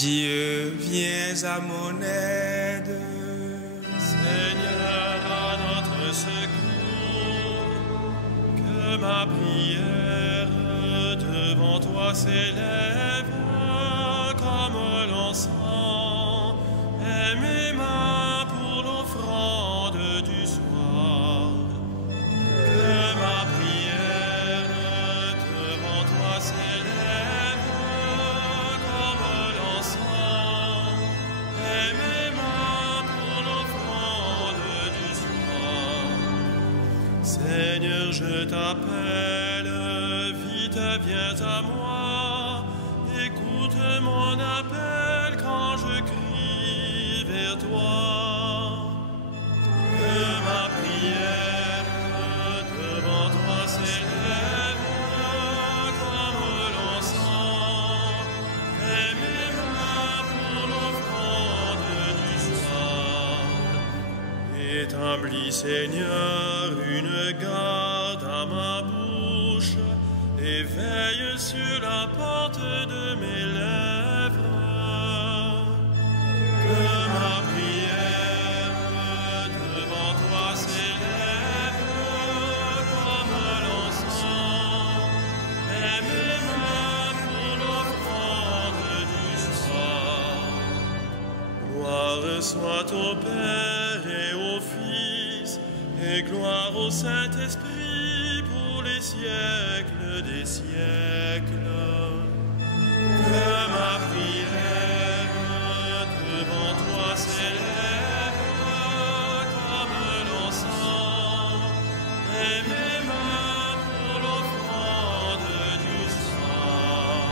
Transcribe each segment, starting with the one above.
Dieu, viens à mon aide. Seigneur, à notre secours, que ma prière devant toi s'élève comme l'encens et mes mains pour l'offrande du soir. Que ma prière devant toi s'élève comme l'encens et mes mains pour l'offrande du soir. Seigneur, je t'appelle, vite viens à moi, écoute mon appel quand je crie vers toi. Que ma prière devant toi s'élève comme l'encens et mes mains pour l'offrande du soir. Établis, Seigneur, une garde à ma bouche et veille sur la porte de mes lèvres. Que ma prière devant toi s'élève comme l'encens et mes mains pour l'offrande du soir. Gloire soit au Père et au Fils et gloire au Saint-Esprit pour les siècles des siècles. Que ma prière devant toi s'élève comme l'encens et mes mains pour l'offrande du soir.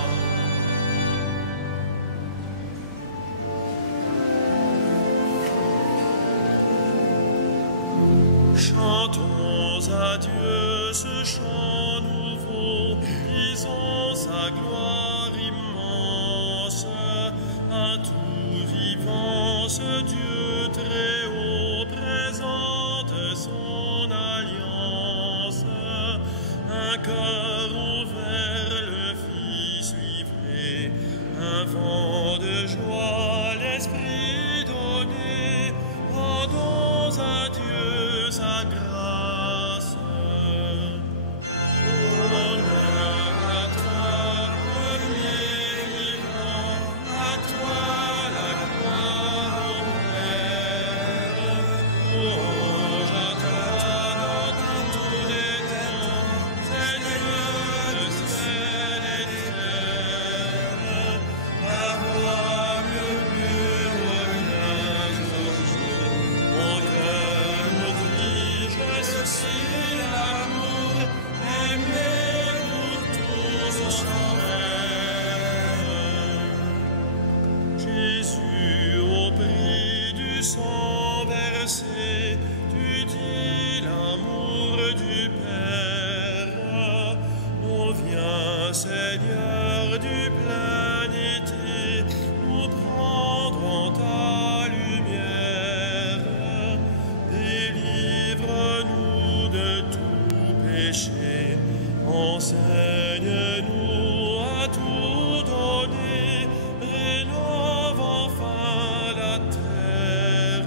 Chantons à Dieu ce chant nouveau, disons sa gloire immense, à tout vivant ce Dieu très haut présente son alliance. Un cœur ouvert, le Fils livré, un vent de joie, l'Esprit donné, rendons à Dieu sa grâce. Honneur à toi, premier vivant, à toi la gloire au Père. Louange à toi dans tous les temps, Seigneur de ciel et terre. La voix murmure revient au jour, mon cœur me dit, je suis l'amour, aimez-vous tous sans rêve. Jésus, au prix du sang versé, tu dis l'amour du Père. On vient, Seigneur, du plein été, nous prendre en ta lumière. Délivre-nous de tout péché, enseigne-nous à tout donner, rénove enfin la terre.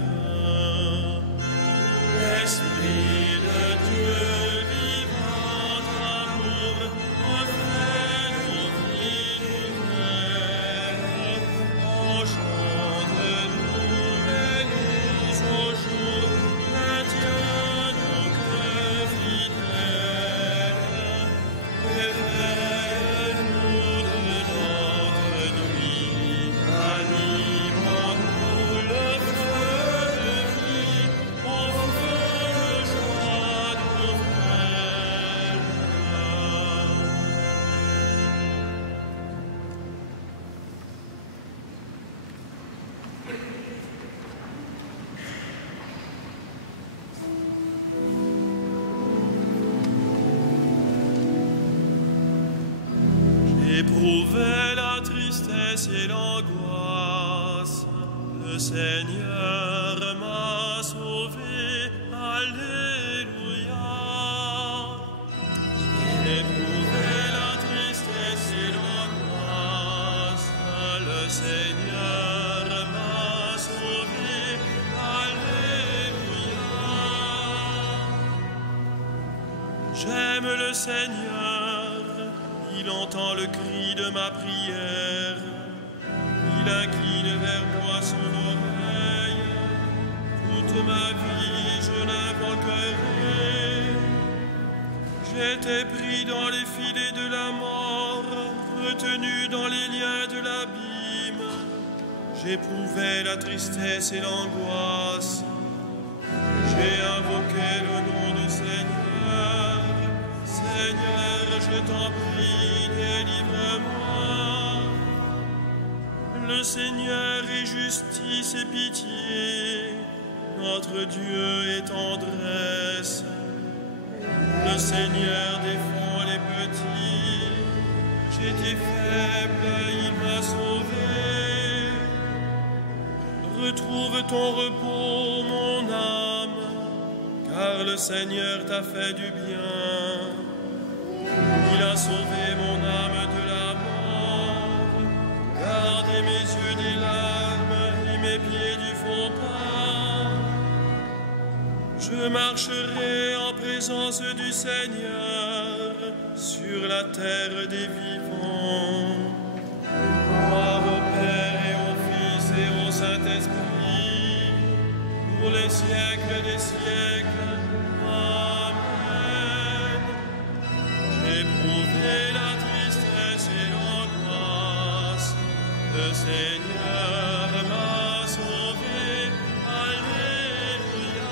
Esprit de Dieu, vivant amour, refais-nous vie nouvelle. Engendre-nous, mets-nous au jour, maintiens-nous que fidèles. Réveille-nous de notre nuit, anime-nous le feu de vie, au feu de joie nouvelle. J'éprouvais la tristesse et l'angoisse, le Seigneur m'a sauvé, alléluia. J'éprouvais la tristesse et l'angoisse, le Seigneur J'aime le Seigneur, il entend le cri de ma prière. Il incline vers moi son oreille. Toute ma vie, je l'invoquerai. J'étais pris dans les filets de la mort, retenu dans les liens de l'abîme. J'éprouvais la tristesse et l'angoisse. J'ai invoqué le nom du Seigneur. Seigneur, je t'en prie, délivre-moi. Le Seigneur est justice et pitié, notre Dieu est tendresse. Le Seigneur défend les petits. J'étais faible, il m'a sauvé. Retrouve ton repos, mon âme, car le Seigneur t'a fait du bien. Il a sauvé mon âme de la mort, gardé mes yeux des larmes et mes pieds du faux pas. Je marcherai en présence du Seigneur sur la terre des vivants. Gloire au Père et au Fils et au Saint-Esprit, pour les siècles des siècles. Amen. J'ai éprouvé la tristesse et l'angoisse. Le Seigneur m'a sauvé. Alléluia.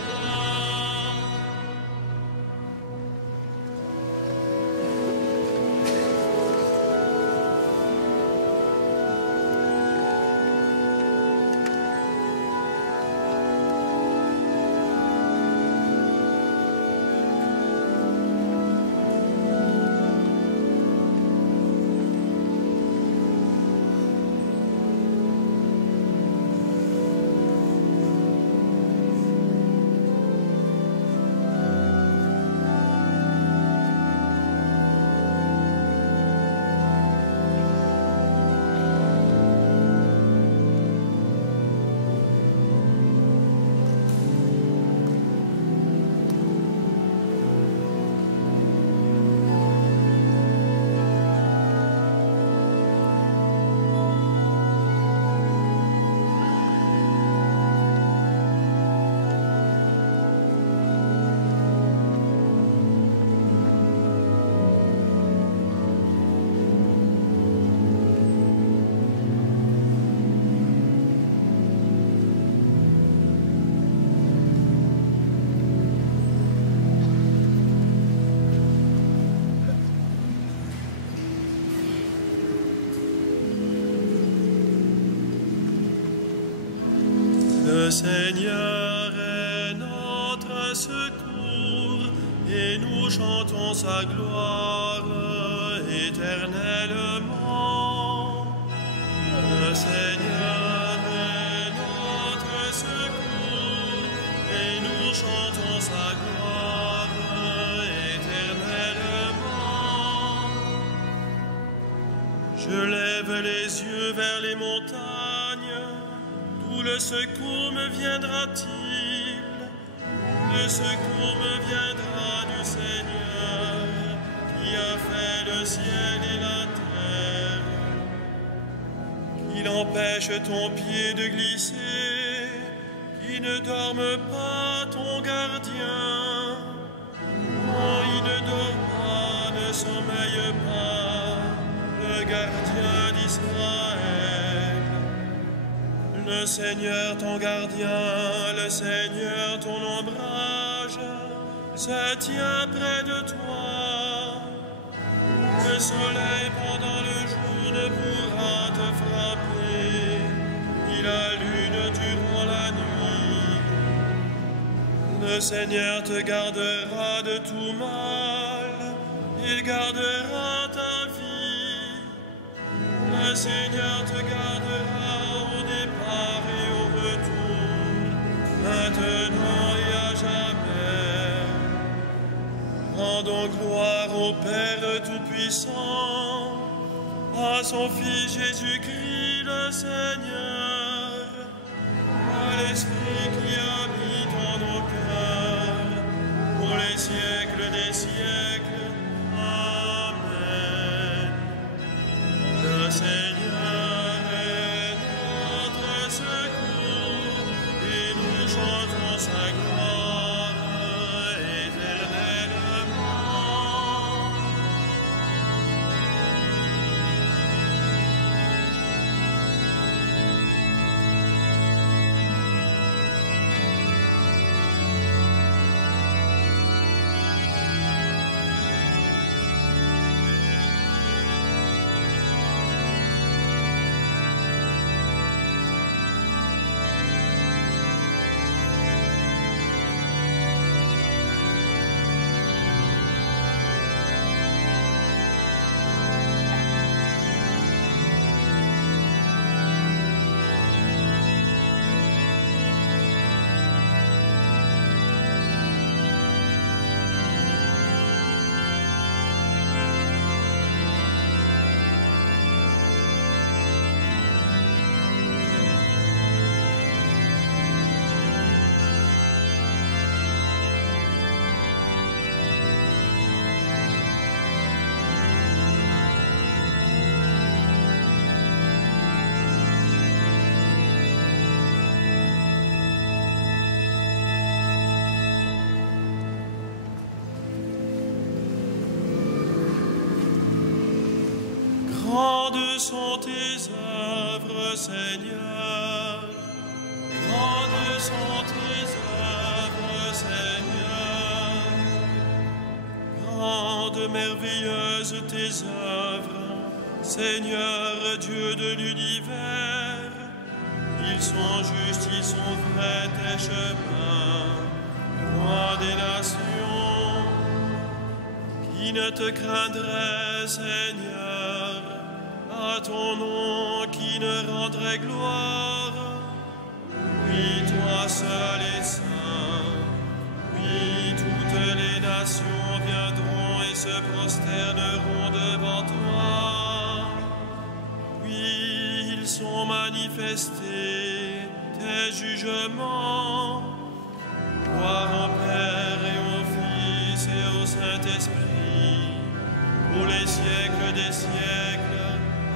Le Seigneur est notre secours et nous chantons sa gloire éternellement. Le Seigneur est notre secours et nous chantons sa gloire éternellement. Je lève les yeux vers les montagnes. Où le secours me viendra-t-il? Le secours me viendra du Seigneur qui a fait le ciel et la terre. Qu'il empêche ton pied de glisser, qu'il ne dorme pas ton gardien. Oh, il ne dort pas, ne sommeille pas, le gardien d'Israël. Le Seigneur ton gardien, le Seigneur ton ombrage, se tient près de toi. Le soleil pendant le jour ne pourra te frapper, ni la lune durant la nuit. Le Seigneur te gardera de tout mal, il gardera ta vie. Le Seigneur te gardera au départ et au retour, maintenant et à jamais. Rendons gloire au Père Tout-Puissant, à son Fils Jésus-Christ le Seigneur, à l'Esprit qui habite en nos cœurs, pour les siècles des siècles. sont tes œuvres, Seigneur. Grandes sont tes œuvres, Seigneur. Grandes, merveilleuses tes œuvres, Seigneur Dieu de l'univers. Ils sont justes, ils sont vrais tes chemins, roi des nations. Qui ne te craindrait, Seigneur, à ton nom qui ne rendrait gloire? Oui, toi seul es saint. Oui, toutes les nations viendront et se prosterneront devant toi. Oui, ils sont manifestés, tes jugements. Gloire au Père et au Fils et au Saint-Esprit, pour les siècles des siècles.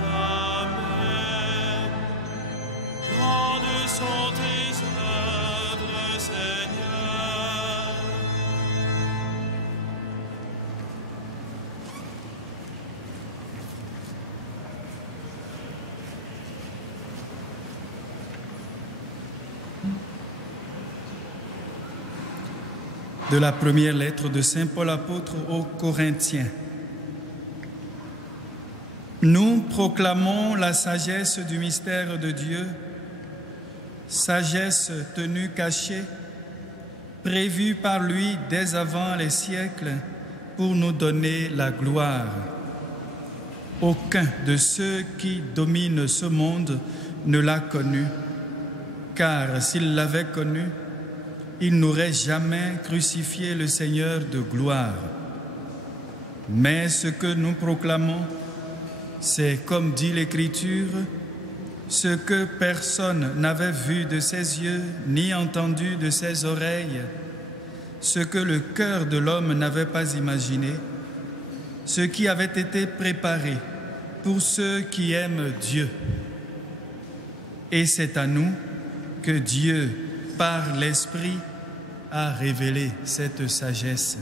Amen. Grandes sont tes œuvres, Seigneur. De la première lettre de Saint Paul apôtre aux Corinthiens. Nous proclamons la sagesse du mystère de Dieu, sagesse tenue cachée, prévue par lui dès avant les siècles pour nous donner la gloire. Aucun de ceux qui dominent ce monde ne l'a connu, car s'il l'avait connu, il n'aurait jamais crucifié le Seigneur de gloire. Mais ce que nous proclamons, c'est, comme dit l'Écriture, ce que personne n'avait vu de ses yeux, ni entendu de ses oreilles, ce que le cœur de l'homme n'avait pas imaginé, ce qui avait été préparé pour ceux qui aiment Dieu. Et c'est à nous que Dieu, par l'Esprit, a révélé cette sagesse.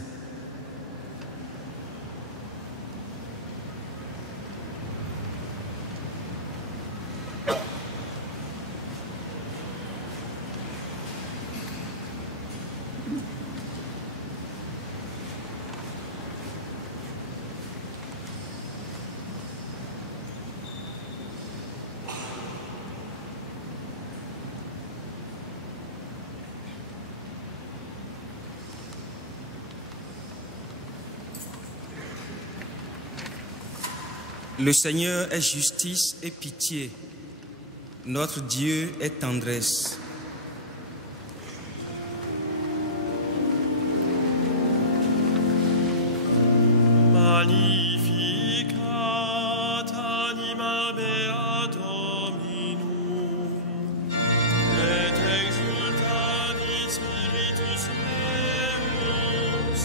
Le Seigneur est justice et pitié. Notre Dieu est tendresse. Magnificat anima mea Dominum, et exultavit spiritus meus,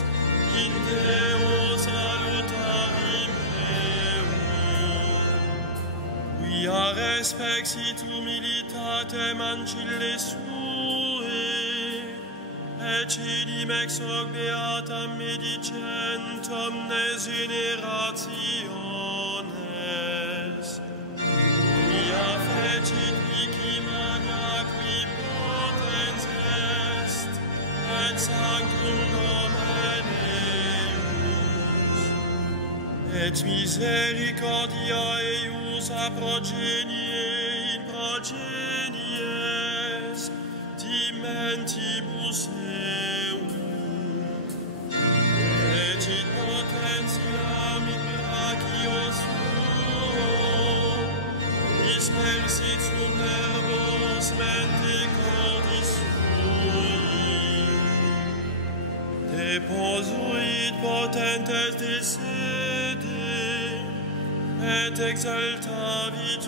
in Deo salutari meum. Via respexit humilitatem ancille sue, et cilim ex hoc beatam medicent omnes generationes. Via fecit vici magna qui potens est, et sanctum nomen eius. Et misericordia eius a progenie in progenies, dimentibus eum. Et in potentiam in brachio suo, dispersit sub nervos mente cordis sui. Deposuit potentes de sede, et exaltavit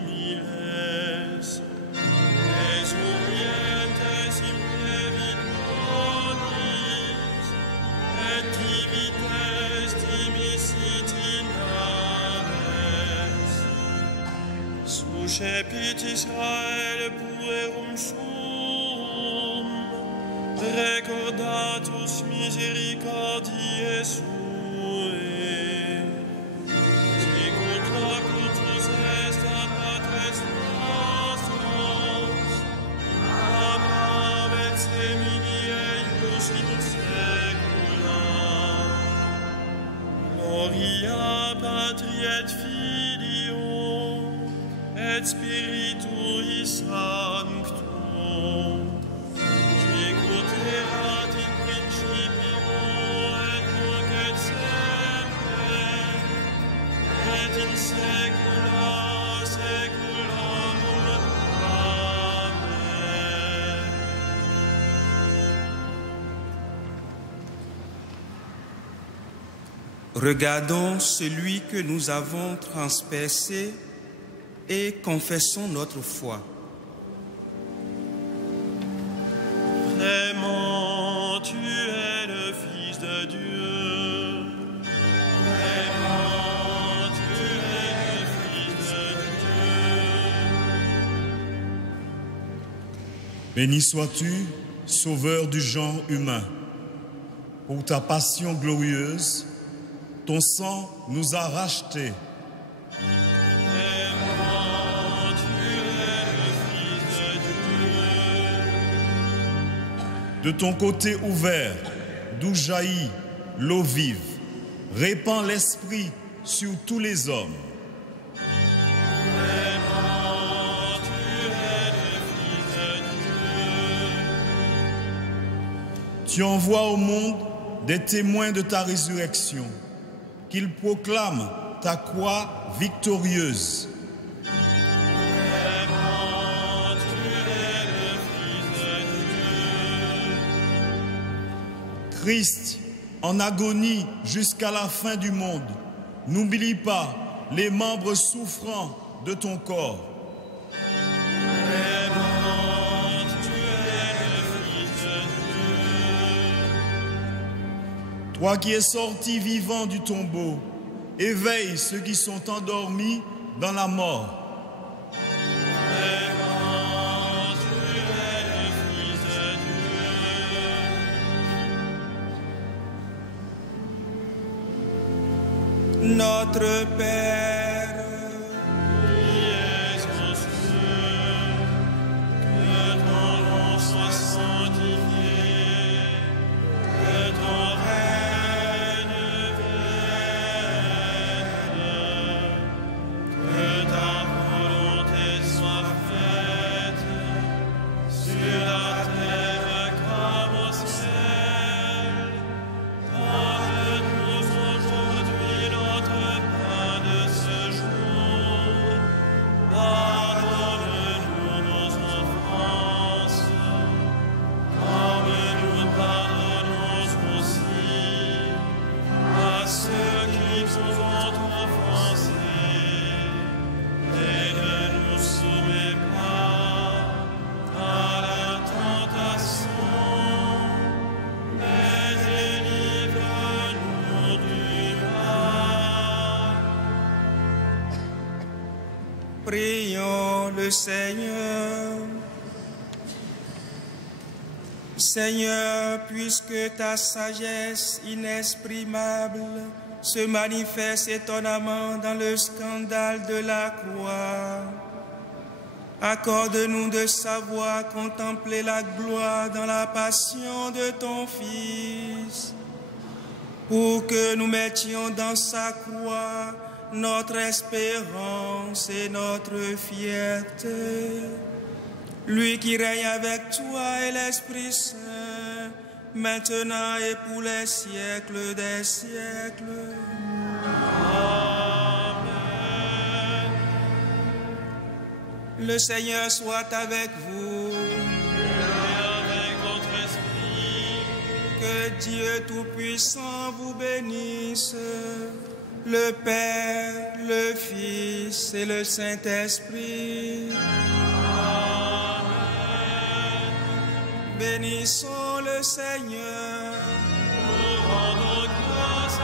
humiles. Exurientes implevit bonis, et divites dimisit in aves. Suscepit Israel puerum suum, recordatus misericordiae suae, sicut locutus Gloria Patri et Filio et Spiritui Sancto, sicut erat in principio et nunc et semper et in saecula saeculorum. Amen. Regardons celui que nous avons transpercé et confessons notre foi. Vraiment, tu es le Fils de Dieu. Vraiment, tu es le Fils de Dieu. Béni sois-tu, Sauveur du genre humain. Pour ta passion glorieuse, ton sang nous a rachetés. Vraiment, tu es le Fils de Dieu. De ton côté ouvert, d'où jaillit l'eau vive, répand l'esprit sur tous les hommes. Vraiment, tu es le Fils de Dieu. Tu envoies au monde des témoins de ta résurrection, qu'ils proclament ta croix victorieuse. Vraiment, tu es le Fils de Dieu. Christ, en agonie jusqu'à la fin du monde, n'oublie pas les membres souffrants de ton corps. Vraiment, tu es le Fils de Dieu. Toi qui es sorti vivant du tombeau, éveille ceux qui sont endormis dans la mort. Vraiment, tu es le Fils de Dieu. Notre Père, Qui es aux cieux, que ton nom soit sanctifié, que ton règne vienne, que ta volonté soit faite sur la terre comme au ciel. Donne-nous aujourd'hui notre pain de ce jour. Pardonne-nous nos offenses, comme nous pardonnons aussi à ceux qui nous ont offensés. Et ne nous soumets pas à la tentation, mais délivre-nous du mal. prions le Seigneur. Seigneur, puisque ta sagesse inexprimable se manifeste étonnamment dans le scandale de la croix, accorde-nous de savoir contempler la gloire dans la passion de ton Fils, pour que nous mettions dans sa croix notre espérance et notre fierté. Lui qui règne avec toi et l'Esprit Saint, maintenant et pour les siècles des siècles. Amen. Le Seigneur soit avec vous. Et avec votre esprit, Que Dieu Tout-Puissant vous bénisse, le Père, le Fils et le Saint-Esprit. Bénissons le Seigneur. nous rendons grâce à